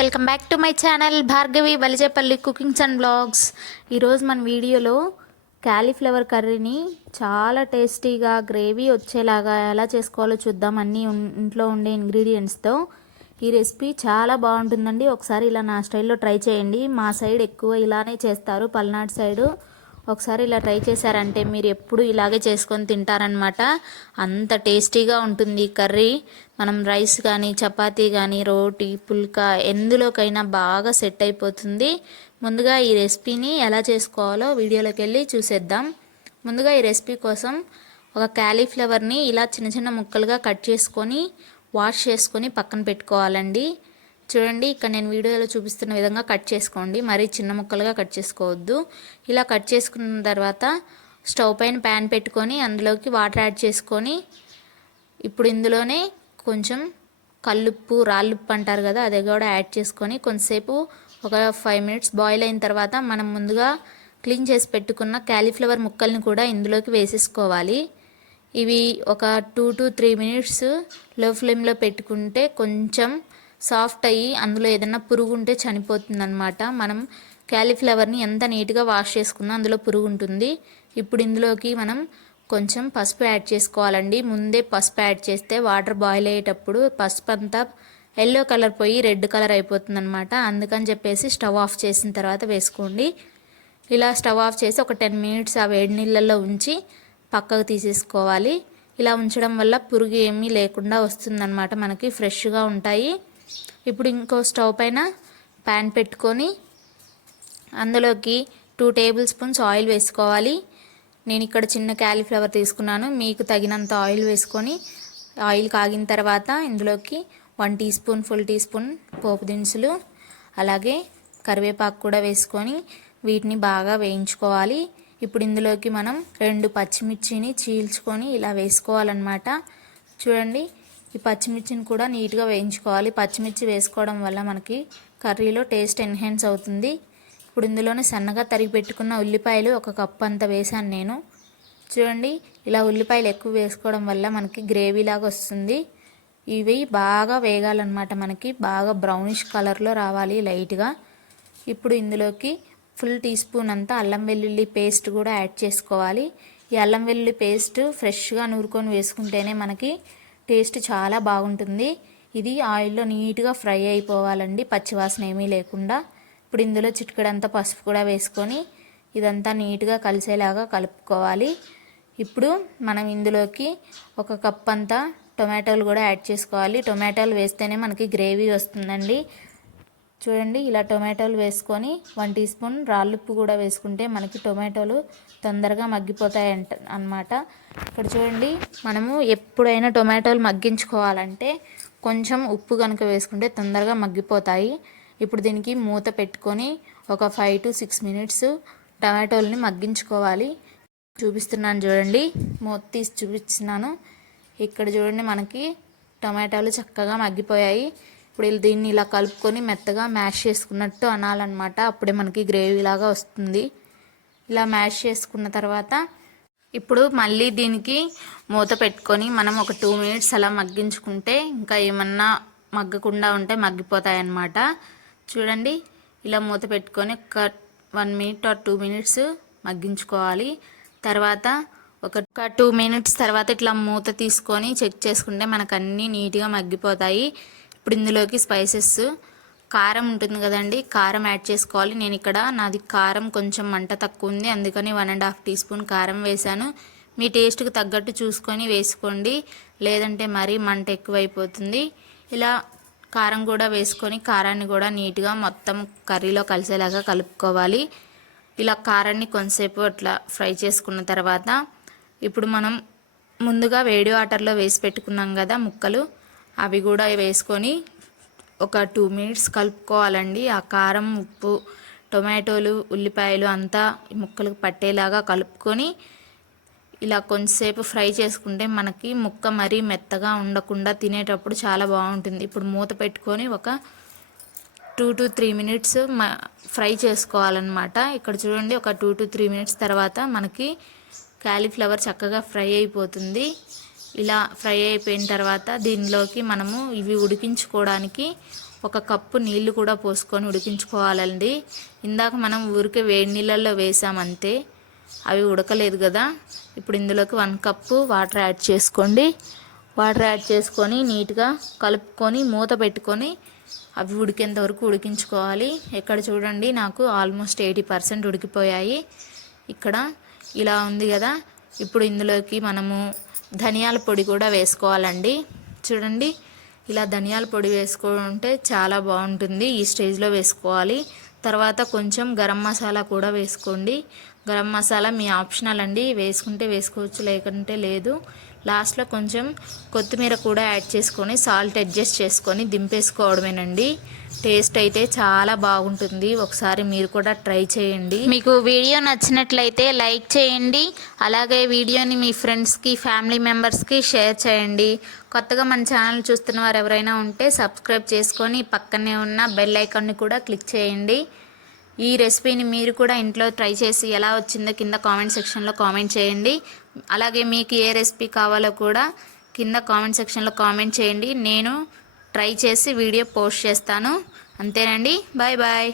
Welcome back to my channel Bhargavi Balijepalli cookings and blogs. ఈరోజు మన వీడియోలో cauliflower కర్రీని చాలా టేస్టీగా గ్రేవీ వచ్చేలాగా ఎలా చేసుకోవాలో చూద్దాం. అన్నీ ఇంట్లో ఉండే ఇంగ్రీడియంట్స్తో ఈ రెసిపీ చాలా బాగుంటుందండి. ఒకసారి ఇలా నా స్టైల్లో ట్రై చేయండి. మా సైడ్ ఎక్కువ ఇలానే చేస్తారు. పల్నాడు సైడు ఒకసారి ఇలా ట్రై చేశారంటే మీరు ఎప్పుడు ఇలాగే చేసుకొని తింటారనమాట అంత టేస్టీగా ఉంటుంది ఈ కర్రీ. మనం రైస్ కానీ చపాతీ కానీ రోటీ పుల్కా ఎందులోకైనా బాగా సెట్ అయిపోతుంది. ముందుగా ఈ రెసిపీని ఎలా చేసుకోవాలో వీడియోలోకి వెళ్ళి చూసేద్దాం. ముందుగా ఈ రెసిపీ కోసం ఒక క్యాలీఫ్లవర్ని ఇలా చిన్న చిన్న ముక్కలుగా కట్ చేసుకొని వాష్ చేసుకొని పక్కన పెట్టుకోవాలండి. చూడండి ఇక్కడ నేను వీడియోలో చూపిస్తున్న విధంగా కట్ చేసుకోండి. మరీ చిన్న ముక్కలుగా కట్ చేసుకోవద్దు. ఇలా కట్ చేసుకున్న తర్వాత స్టవ్ పైన ప్యాన్ పెట్టుకొని అందులోకి వాటర్ యాడ్ చేసుకొని ఇప్పుడు ఇందులోనే కొంచెం కల్లుప్పు రాళ్ళుప్పు అంటారు కదా అది కూడా యాడ్ చేసుకొని కొంతసేపు ఒక ఫైవ్ మినిట్స్ బాయిల్ అయిన తర్వాత మనం ముందుగా క్లీన్ చేసి పెట్టుకున్న క్యాలీఫ్లవర్ ముక్కల్ని కూడా ఇందులోకి వేసేసుకోవాలి. ఇవి ఒక టూ టు త్రీ మినిట్స్లో ఫ్లేమ్లో పెట్టుకుంటే కొంచెం సాఫ్ట్ అయ్యి అందులో ఏదైనా పురుగు ఉంటే చనిపోతుంది అనమాట మనం క్యాలీఫ్లవర్ని ఎంత నీట్గా వాష్ చేసుకున్నా అందులో పురుగు ఉంటుంది. ఇప్పుడు ఇందులోకి మనం కొంచెం పసుపు యాడ్ చేసుకోవాలండి. ముందే పసుపు యాడ్ చేస్తే వాటర్ బాయిల్ అయ్యేటప్పుడు పసుపు అంతా ఎల్లో కలర్ పోయి రెడ్ కలర్ అయిపోతుంది అనమాట అందుకని చెప్పేసి స్టవ్ ఆఫ్ చేసిన తర్వాత వేసుకోండి. ఇలా స్టవ్ ఆఫ్ చేసి ఒక టెన్ మినిట్స్ ఆ వేడి నీళ్ళల్లో ఉంచి పక్కకు తీసేసుకోవాలి. ఇలా ఉంచడం వల్ల పురుగు ఏమీ లేకుండా వస్తుందన్నమాట. మనకి ఫ్రెష్గా ఉంటాయి. ఇప్పుడు ఇంకో స్టవ్ పైన ప్యాన్ పెట్టుకొని అందులోకి టూ టేబుల్ స్పూన్స్ ఆయిల్ వేసుకోవాలి. నేను ఇక్కడ చిన్న క్యాలీఫ్లవర్ తీసుకున్నాను. మీకు తగినంత ఆయిల్ వేసుకొని ఆయిల్ కాగిన తర్వాత ఇందులోకి one teaspoon full teaspoon పోపు దినుసులు అలాగే కరివేపాకు కూడా వేసుకొని వీటిని బాగా వేయించుకోవాలి. ఇప్పుడు ఇందులోకి మనం రెండు పచ్చిమిర్చిని చీల్చుకొని ఇలా వేసుకోవాలన్నమాట. చూడండి ఈ పచ్చిమిర్చిని కూడా నీట్గా వేయించుకోవాలి. పచ్చిమిర్చి వేసుకోవడం వల్ల మనకి కర్రీలో టేస్ట్ ఎన్హాన్స్ అవుతుంది. ఇప్పుడు ఇందులోనే సన్నగా తరిగి పెట్టుకున్న ఉల్లిపాయలు ఒక కప్పు అంత వేసాను నేను. చూడండి ఇలా ఉల్లిపాయలు ఎక్కువ వేసుకోవడం వల్ల మనకి గ్రేవీ లాగా వస్తుంది. ఇవి బాగా వేగాలన్నమాట మనకి. బాగా బ్రౌనిష్ కలర్లో రావాలి లైట్గా. ఇప్పుడు ఇందులోకి ఫుల్ టీ స్పూన్ అంతా అల్లం వెల్లుల్లి పేస్ట్ కూడా యాడ్ చేసుకోవాలి. ఈ అల్లం వెల్లుల్లి పేస్ట్ ఫ్రెష్గా నూరుకొని వేసుకుంటేనే మనకి టేస్ట్ చాలా బాగుంటుంది. ఇది ఆయిల్లో నీట్గా ఫ్రై అయిపోవాలండి. పచ్చివాసన ఏమీ లేకుండా. ఇప్పుడు ఇందులో చిటికెడంతా పసుపు కూడా వేసుకొని ఇదంతా నీట్గా కలిసేలాగా కలుపుకోవాలి. ఇప్పుడు మనం ఇందులోకి ఒక కప్ అంతా టొమాటోలు కూడా యాడ్ చేసుకోవాలి. టొమాటోలు వేస్తేనే మనకి గ్రేవీ వస్తుందండి. చూడండి ఇలా టొమాటోలు వేసుకొని వన్ టీ స్పూన్ రాళ్ళుప్పు కూడా వేసుకుంటే మనకి టొమాటోలు తొందరగా మగ్గిపోతాయి అంట అనమాట ఇక్కడ చూడండి మనము ఎప్పుడైనా టొమాటోలు మగ్గించుకోవాలంటే కొంచెం ఉప్పు కనుక వేసుకుంటే తొందరగా మగ్గిపోతాయి. ఇప్పుడు దీనికి మూత పెట్టుకొని ఒక ఫైవ్ టు సిక్స్ మినిట్స్ టమాటోల్ని మగ్గించుకోవాలి. చూపిస్తున్నాను చూడండి మూత తీసి చూపిస్తున్నాను. ఇక్కడ చూడండి మనకి టమాటాలు చక్కగా మగ్గిపోయాయి. ఇప్పుడు దీన్ని ఇలా కలుపుకొని మెత్తగా మ్యాష్ చేసుకున్నట్టు అనాలన్నమాట. అప్పుడే మనకి గ్రేవీ లాగా వస్తుంది. ఇలా మ్యాష్ చేసుకున్న తర్వాత ఇప్పుడు మళ్ళీ దీనికి మూత పెట్టుకొని మనం ఒక టూ మినిట్స్ అలా మగ్గించుకుంటే ఇంకా ఏమన్నా మగ్గకుండా ఉంటే మగ్గిపోతాయి అన్నమాట చూడండి ఇలా మూత పెట్టుకొని ఒక one minute or two minutes మగ్గించుకోవాలి. తర్వాత ఒక టూ మినిట్స్ తర్వాత ఇట్లా మూత తీసుకొని చెక్ చేసుకుంటే మనకు అన్నీ నీట్గా మగ్గిపోతాయి. ఇప్పుడు ఇందులోకి స్పైసెస్ కారం ఉంటుంది కదండి. కారం యాడ్ చేసుకోవాలి. నేను ఇక్కడ నాది కారం కొంచెం మంట తక్కువ ఉంది. అందుకని one and half teaspoon కారం వేశాను. మీ టేస్ట్కి తగ్గట్టు చూసుకొని వేసుకోండి. లేదంటే మరీ మంట ఎక్కువైపోతుంది. ఇలా కారం కూడా వేసుకొని కారాన్ని కూడా నీట్గా మొత్తం కర్రీలో కలిసేలాగా కలుపుకోవాలి. ఇలా కారాన్ని కొంతసేపు అట్లా ఫ్రై చేసుకున్న తర్వాత ఇప్పుడు మనం ముందుగా వేడి వాటర్లో వేసి పెట్టుకున్నాం కదా ముక్కలు. అవి కూడా వేసుకొని ఒక టూ మినిట్స్ కలుపుకోవాలండి. ఆ కారం ఉప్పు టొమాటోలు ఉల్లిపాయలు అంతా ముక్కలకు పట్టేలాగా కలుపుకొని ఇలా కొంచెంసేపు ఫ్రై చేసుకుంటే మనకి ముక్క మరీ మెత్తగా ఉండకుండా తినేటప్పుడు చాలా బాగుంటుంది. ఇప్పుడు మూత పెట్టుకొని ఒక two to three minutes fry చేసుకోవాలన్నమాట. ఇక్కడ చూడండి ఒక టూ టు త్రీ మినిట్స్ తర్వాత మనకి క్యాలీఫ్లవర్ చక్కగా ఫ్రై అయిపోతుంది. ఇలా ఫ్రై అయిపోయిన తర్వాత దీనిలోకి మనము ఇవి ఉడికించుకోవడానికి ఒక కప్పు నీళ్ళు కూడా పోసుకొని ఉడికించుకోవాలండి. ఇందాక మనం ఊరికే వేడి నీళ్ళల్లో వేసామంతే అవి ఉడకలేదు కదా. ఇప్పుడు ఇందులోకి వన్ కప్పు వాటర్ యాడ్ చేసుకోండి. వాటర్ యాడ్ చేసుకొని నీట్గా కలుపుకొని మూత పెట్టుకొని అవి ఉడికేంత వరకు ఉడికించుకోవాలి. ఇక్కడ చూడండి నాకు ఆల్మోస్ట్ ఎయిటీ పర్సెంట్ ఉడికిపోయాయి. ఇక్కడ ఇలా ఉంది కదా. ఇప్పుడు ఇందులోకి మనము ధనియాల పొడి కూడా వేసుకోవాలండి. చూడండి ఇలా ధనియాల పొడి వేసుకుంటే చాలా బాగుంటుంది. ఈ స్టేజ్లో వేసుకోవాలి. తర్వాత కొంచెం గరం మసాలా కూడా వేసుకోండి. గరం మసాలా మీ ఆప్షనల్ అండి. వేసుకుంటే వేసుకోవచ్చు లేకుంటే లేదు. లాస్ట్లో కొంచెం కొత్తిమీర కూడా యాడ్ చేసుకొని సాల్ట్ అడ్జస్ట్ చేసుకొని దింపేసుకోవడమేనండి. టేస్ట్ అయితే చాలా బాగుంటుంది. ఒకసారి మీరు కూడా ట్రై చేయండి. మీకు వీడియో నచ్చినట్లయితే లైక్ చేయండి. అలాగే వీడియోని మీ ఫ్రెండ్స్కి ఫ్యామిలీ మెంబర్స్కి షేర్ చేయండి. కొత్తగా మన ఛానల్ చూస్తున్న వారు ఎవరైనా ఉంటే సబ్స్క్రైబ్ చేసుకొని పక్కనే ఉన్న బెల్ ఐకాన్ని కూడా క్లిక్ చేయండి. ఈ రెసిపీని మీరు కూడా ఇంట్లో ట్రై చేసి ఎలా వచ్చిందో కింద కామెంట్ సెక్షన్లో కామెంట్ చేయండి. అలాగే మీకు ఏ రెసిపీ కావాలో కూడా కింద కామెంట్ సెక్షన్లో కామెంట్ చేయండి. నేను ట్రై చేసి వీడియో పోస్ట్ చేస్తాను. అంతేనండి. Bye bye.